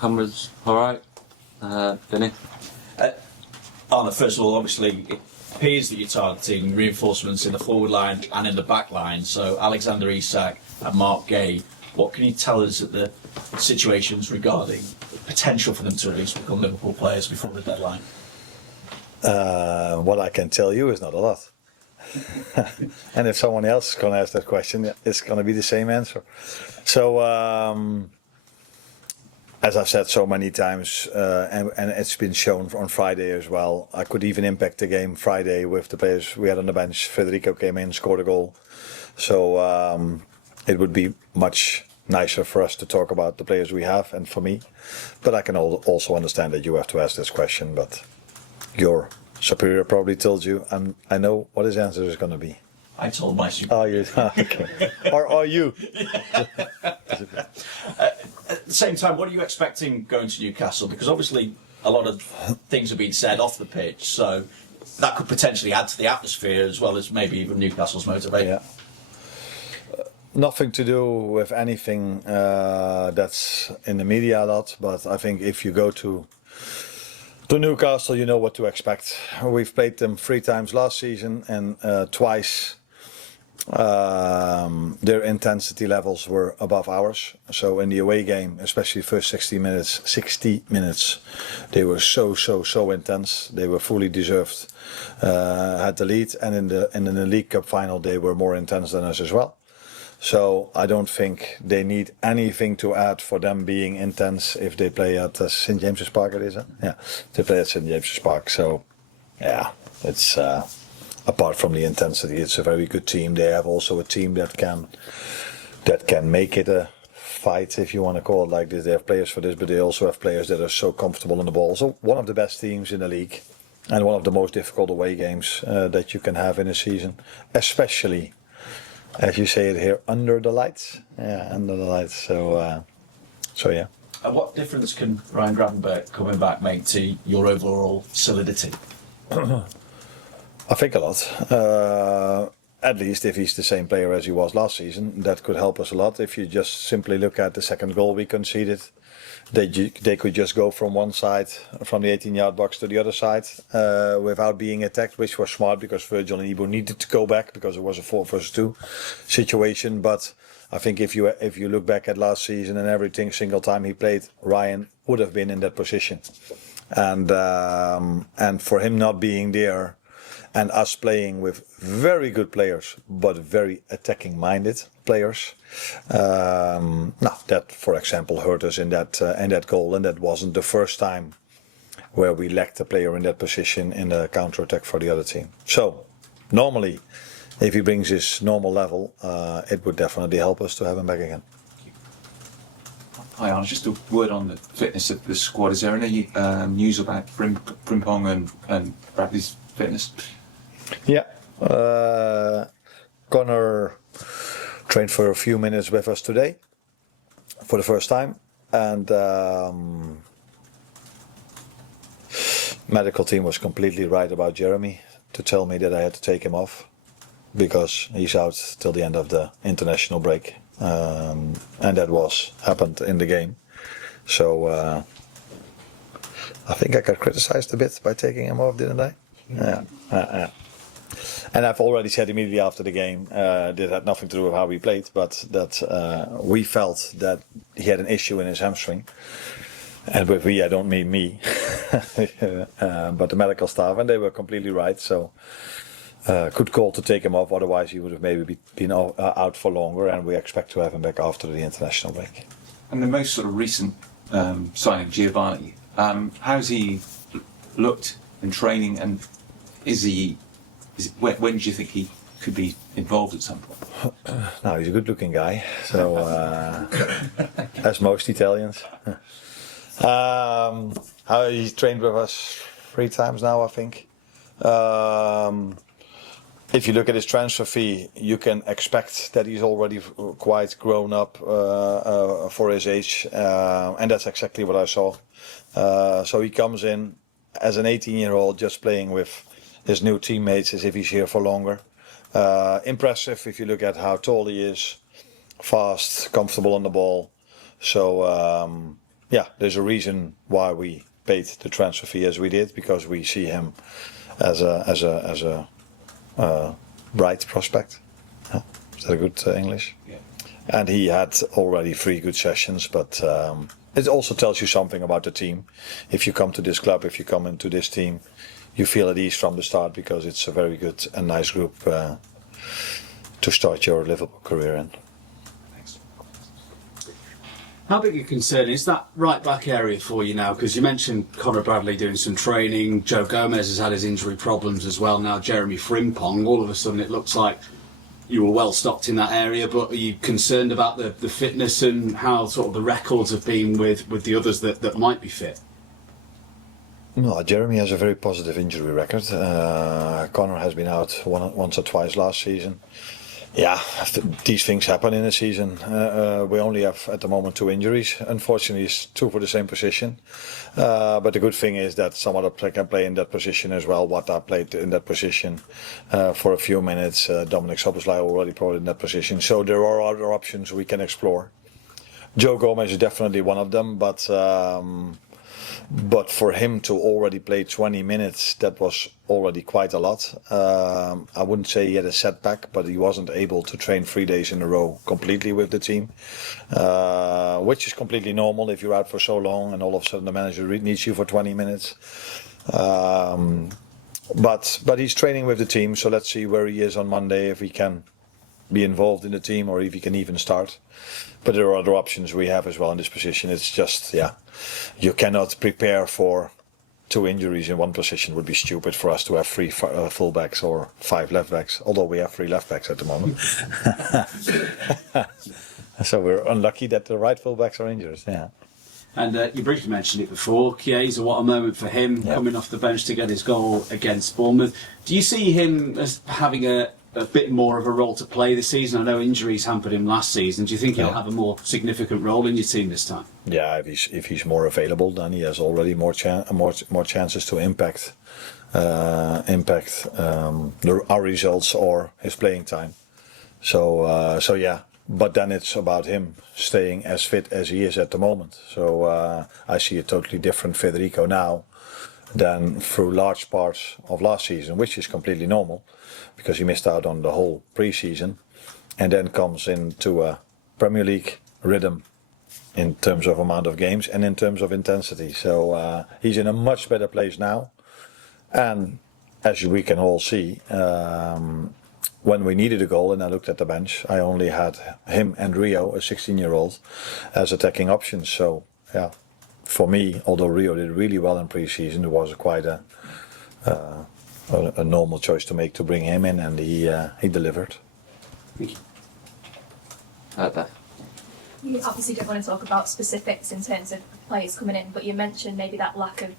Cameron's alright. Vinny? Arne, first of all, obviously, it appears that you're targeting reinforcements in the forward line and in the back line. So, Alexander Isak and Mark Gay, what can you tell us at the situations regarding the potential for them to at least become Liverpool players before the deadline? What I can tell you is not a lot. And if someone else is going to ask that question, it's going to be the same answer. So, as I've said so many times, and it's been shown on Friday as well, I could even impact the game Friday with the players we had on the bench. Federico came in, scored a goal. So it would be much nicer for us to talk about the players we have and for me. But I can also understand that you have to ask this question, but your superior probably told you, and I know what his answer is going to be. I told my superior. Oh, you? Okay. Or are you? At the same time, what are you expecting going to Newcastle? Because obviously a lot of things have been said off the pitch, so that could potentially add to the atmosphere as well as maybe even Newcastle's motivation. Yeah. Nothing to do with anything that's in the media a lot, but I think if you go to Newcastle, you know what to expect. We've played them 3 times last season, and twice their intensity levels were above ours. So in the away game, especially first 60 minutes, they were so intense. They were fully deserved, had the lead, and in the League Cup final, they were more intense than us as well. So I don't think they need anything to add for them being intense if they play at St James's Park. It is, huh? Yeah, they play at St James's Park. So yeah, it's apart from the intensity, it's a very good team. They have also a team that can make it a fight, if you want to call it like this. They have players for this, but they also have players that are so comfortable on the ball. So one of the best teams in the league, and one of the most difficult away games that you can have in a season, especially, as you say it here, under the lights. Yeah, under the lights. So yeah. And what difference can Ryan Gravenberch coming back make to your overall solidity? I think a lot. At least if he's the same player as he was last season, that could help us a lot. If you just simply look at the second goal we conceded, they could just go from one side, from the 18-yard box to the other side, without being attacked, which was smart because Virgil and Ibu needed to go back because it was a 4-versus-2 situation. But I think if you look back at last season and every single time he played, Ryan would have been in that position, and for him not being there, and us playing with very good players, but very attacking-minded players. That, for example, hurt us in that goal, and that wasn't the first time where we lacked a player in that position in the counter-attack for the other team. So, normally, if he brings his normal level, it would definitely help us to have him back again. Hi Arne, just a word on the fitness of the squad. Is there any news about Frimpong and Bradley's fitness? Yeah, Connor trained for a few minutes with us today for the first time, and medical team was completely right about Jeremy to tell me that I had to take him off because he's out till the end of the international break, and that happened in the game. So I think I got criticized a bit by taking him off, didn't I? Yeah. And I've already said immediately after the game, that had nothing to do with how we played, but that we felt that he had an issue in his hamstring. And with we, I don't mean me, but the medical staff, and they were completely right. So good call to take him off, otherwise he would have maybe been out for longer, and we expect to have him back after the international break. And the most sort of recent signing, Giovanni, how's he looked in training, and when do you think he could be involved at some point? No, he's a good-looking guy. So, as most Italians. He's trained with us 3 times now, I think. If you look at his transfer fee, you can expect that he's already quite grown up for his age, and that's exactly what I saw. So he comes in as an 18-year-old, just playing with his new teammates as if he's here for longer. Impressive if you look at how tall he is, fast, comfortable on the ball. So yeah, there's a reason why we paid the transfer fee as we did, because we see him as a bright prospect. Huh? Is that a good English? Yeah. And he had already 3 good sessions, but it also tells you something about the team. If you come to this club, if you come into this team, you feel at ease from the start, because it's a very good and nice group to start your Liverpool career in. Thanks. How big a concern is that right back area for you now? Because you mentioned Conor Bradley doing some training, Joe Gomez has had his injury problems as well, now Jeremy Frimpong. All of a sudden it looks like you were well stocked in that area, but are you concerned about the fitness and how sort of the records have been with the others that might be fit? No, Jeremy has a very positive injury record. Conor has been out once or twice last season. Yeah, these things happen in a season. We only have at the moment 2 injuries. Unfortunately, it's 2 for the same position. But the good thing is that some other player can play in that position as well. Wata played in that position for a few minutes. Dominic Szoboszlai already played in that position. So there are other options we can explore. Joe Gomez is definitely one of them, but for him to already play 20 minutes, that was already quite a lot. I wouldn't say he had a setback, but he wasn't able to train 3 days in a row completely with the team, which is completely normal if you're out for so long and all of a sudden the manager needs you for 20 minutes. But he's training with the team, so let's see where he is on Monday, if he can be involved in the team or if he can even start. But there are other options we have as well in this position. It's just, yeah, you cannot prepare for 2 injuries in one position. It would be stupid for us to have 3 fullbacks or 5 left backs, although we have 3 left backs at the moment. So we're unlucky that the right fullbacks are injured, yeah. And you briefly mentioned it before, Chiesa, what a moment for him, coming off the bench to get his goal against Bournemouth. Do you see him as having a bit more of a role to play this season? I know injuries hampered him last season. Do you think he'll have a more significant role in your team this time? Yeah, if he's more available, then he has already more chances to impact our results or his playing time. So yeah. But then it's about him staying as fit as he is at the moment. So I see a totally different Federico now than through large parts of last season, which is completely normal because he missed out on the whole pre-season and then comes into a Premier League rhythm in terms of amount of games and in terms of intensity. So he's in a much better place now. And as we can all see, when we needed a goal and I looked at the bench, I only had him and Rio, a 16-year-old, as attacking options. So, yeah, for me, although Rio did really well in pre-season, it was quite a normal choice to make to bring him in, and he delivered. Thank you. Beth. You obviously don't want to talk about specifics in terms of players coming in, but you mentioned maybe that lack of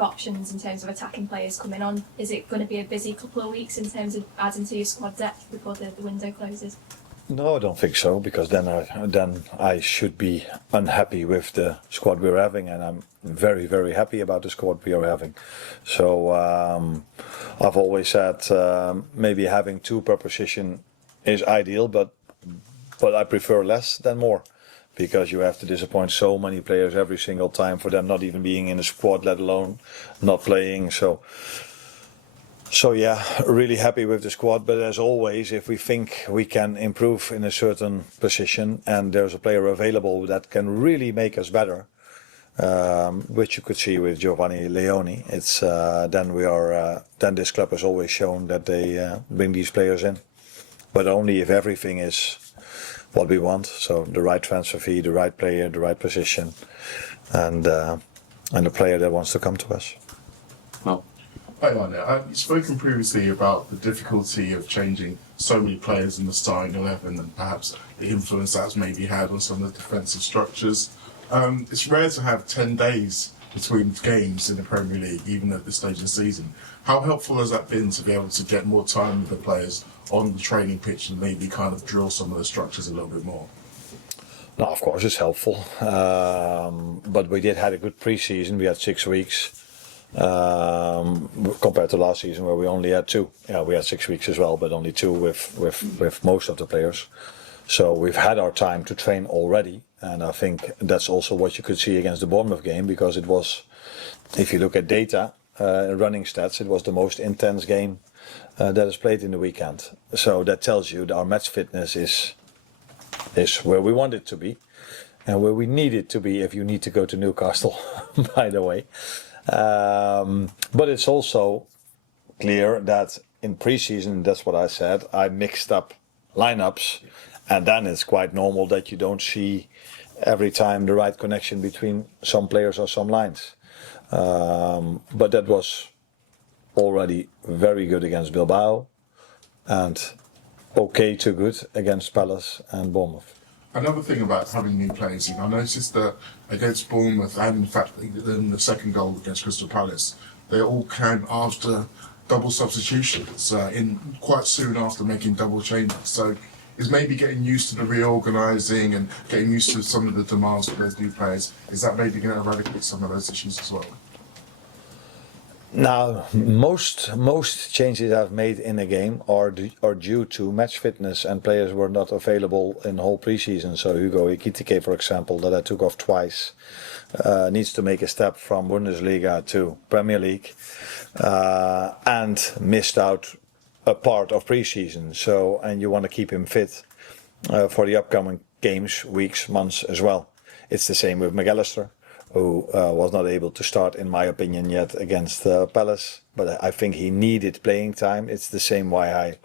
options in terms of attacking players coming on. Is it going to be a busy couple of weeks in terms of adding to your squad depth before the window closes? No, I don't think so, because then I should be unhappy with the squad we're having, and I'm very, very happy about the squad we are having. So I've always said maybe having 2 per position is ideal, but I prefer less than more. Because you have to disappoint so many players every single time for them not even being in the squad, let alone not playing. So yeah, really happy with the squad. But as always, if we think we can improve in a certain position and there's a player available that can really make us better, which you could see with Giovanni Leoni, it's then this club has always shown that they bring these players in, but only if everything is what we want. So the right transfer fee, the right player, the right position, and a player that wants to come to us. Well, Hi Arne, you've spoken previously about the difficulty of changing so many players in the starting 11 and perhaps the influence that's maybe had on some of the defensive structures. It's rare to have 10 days between games in the Premier League, even at this stage of the season. How helpful has that been to be able to get more time with the players on the training pitch and maybe kind of drill some of the structures a little bit more? No, of course it's helpful, but we did have a good pre-season. We had 6 weeks compared to last season where we only had 2. Yeah, we had 6 weeks as well, but only 2 with most of the players. So we've had our time to train already, and I think that's also what you could see against the Bournemouth game, because it was, if you look at data, running stats, it was the most intense game that is played in the weekend. So that tells you that our match fitness is where we want it to be, and where we need it to be if you need to go to Newcastle, by the way. But it's also clear that in pre-season, that's what I said, I mixed up lineups, and then it's quite normal that you don't see every time the right connection between some players or some lines. But that was already very good against Bilbao, and okay to good against Palace and Bournemouth. Another thing about having new players in, I noticed that against Bournemouth and in fact in the second goal against Crystal Palace, they all came after double substitutions in quite soon after making double changes. So is maybe getting used to the reorganising and getting used to some of the demands of those new players, is that maybe going to eradicate some of those issues as well? Now, most changes I've made in a game are due to match fitness, and players were not available in whole pre-season. So Hugo Ekitike, for example, that I took off twice, needs to make a step from Bundesliga to Premier League, and missed out a part of pre-season. So, and you want to keep him fit for the upcoming games, weeks, months as well. It's the same with McAllister, who was not able to start, in my opinion, yet against Palace. But I think he needed playing time. It's the same why I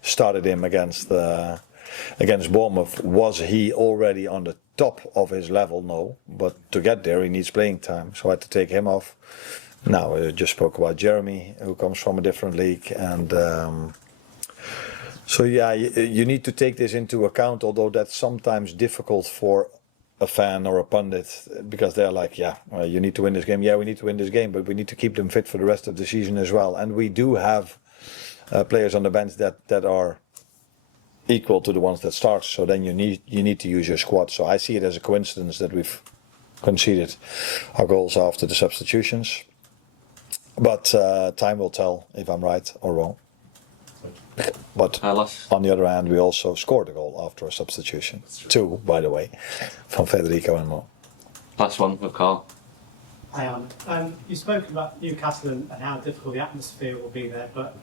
started him against Bournemouth. Was he already on the top of his level? No. But to get there, he needs playing time. So I had to take him off. Now, I just spoke about Jeremy, who comes from a different league. And so, yeah, you need to take this into account, although that's sometimes difficult for a fan or a pundit, because they're like, yeah, you need to win this game. Yeah, we need to win this game, but we need to keep them fit for the rest of the season as well. And we do have players on the bench that are equal to the ones that start. So then you need to use your squad. So I see it as a coincidence that we've conceded our goals after the substitutions. But time will tell if I'm right or wrong. But on the other hand, we also scored a goal after a substitution. 2, by the way, from Federico and Mo. Last one with Carl. Hi, Arne. You've spoken about Newcastle and how difficult the atmosphere will be there, but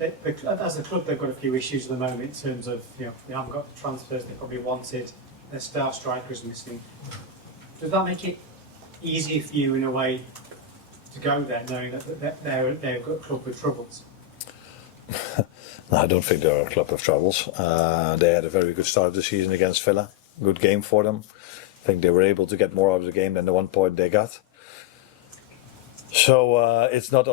as a club, they've got a few issues at the moment in terms of, they haven't got the transfers they probably wanted, their star strikers missing. Does that make it easier for you in a way to go there, knowing that they've got a club with troubles? No, I don't think they're a club of troubles. They had a very good start of the season against Villa. Good game for them. I think they were able to get more out of the game than the 1 point they got. So it's not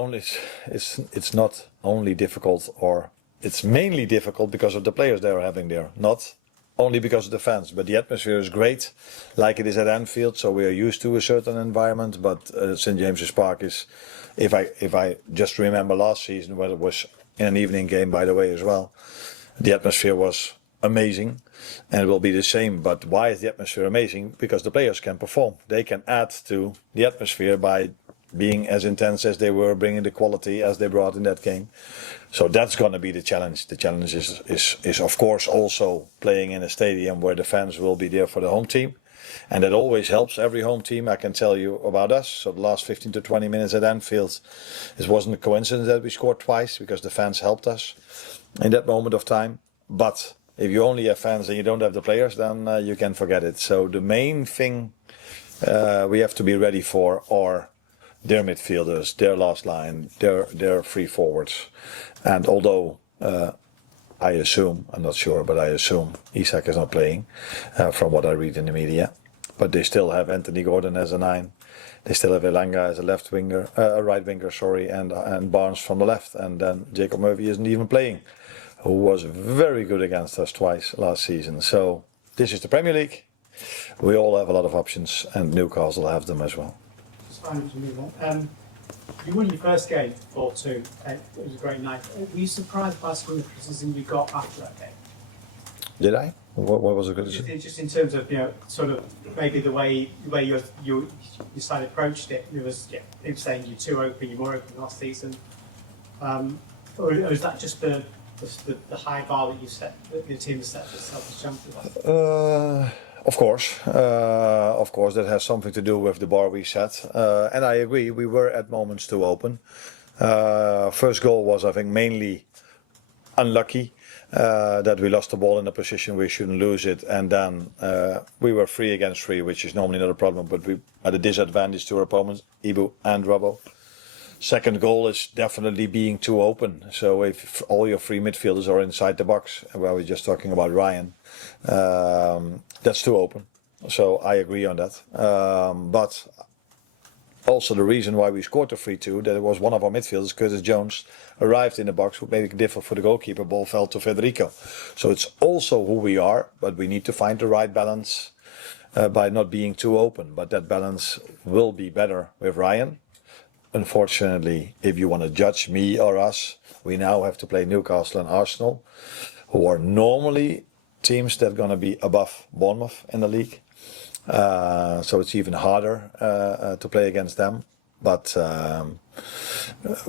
only difficult, or it's mainly difficult because of the players they are having there, not only because of the fans. But the atmosphere is great, like it is at Anfield. So we are used to a certain environment. But St James's Park is, if I just remember last season, where it was in an evening game, by the way, as well, the atmosphere was amazing, and it will be the same. But why is the atmosphere amazing? Because the players can perform. They can add to the atmosphere by being as intense as they were, bringing the quality as they brought in that game. So that's going to be the challenge. The challenge is of course also playing in a stadium where the fans will be there for the home team. And that always helps every home team. I can tell you about us. So the last 15 to 20 minutes at Anfield, it wasn't a coincidence that we scored twice, because the fans helped us in that moment of time. But if you only have fans and you don't have the players, then you can forget it. So the main thing we have to be ready for are their midfielders, their last line, their free forwards. And although I assume, I'm not sure, but I assume Isak is not playing from what I read in the media. But they still have Anthony Gordon as a 9. They still have Elanga as a right winger, and Barnes from the left. And then Jacob Murphy isn't even playing, who was very good against us twice last season. So this is the Premier League. We all have a lot of options, and Newcastle have them as well. Just finally to move on. You won your first game 4-2. It was a great night. Were you surprised by some of the criticism you got after that game? Did I? What was the criticism? Just in terms of, sort of maybe the way your side approached it. It was people saying you're too open, you're more open than last season. Or is that just the the high bar that you set, that your team has set for itself as champions? Of course, that has something to do with the bar we set. And I agree, we were at moments too open. First goal was, I think, mainly unlucky that we lost the ball in a position we shouldn't lose it, and then we were 3 against 3, which is normally not a problem, but we had a disadvantage to our opponents, Ibu and Robbo. Second goal is definitely being too open. So if all your 3 midfielders are inside the box, well, we're just talking about Ryan, that's too open. So I agree on that. But also the reason why we scored the 3-2, that it was one of our midfielders, Curtis Jones, arrived in the box, would make it difficult for the goalkeeper, ball fell to Federico. So it's also who we are, but we need to find the right balance by not being too open. But that balance will be better with Ryan. Unfortunately, if you want to judge me or us, we now have to play Newcastle and Arsenal, who are normally teams that are going to be above Bournemouth in the league. So it's even harder to play against them. But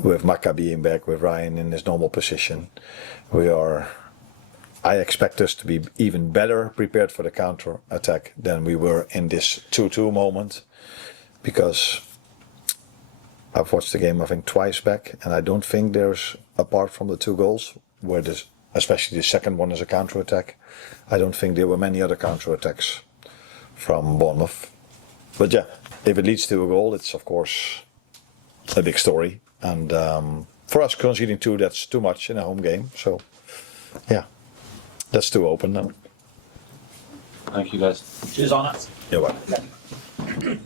with Maka being back, with Ryan in his normal position, I expect us to be even better prepared for the counter attack than we were in this 2-2 moment, because I've watched the game, I think, twice back, and I don't think there's, apart from the 2 goals, where there's, especially the second one is a counter-attack, I don't think there were many other counter-attacks from Bournemouth. But yeah, if it leads to a goal, it's of course a big story. And for us, conceding 2, that's too much in a home game. So yeah, that's too open now. Thank you, guys. Cheers, Arne. You're welcome.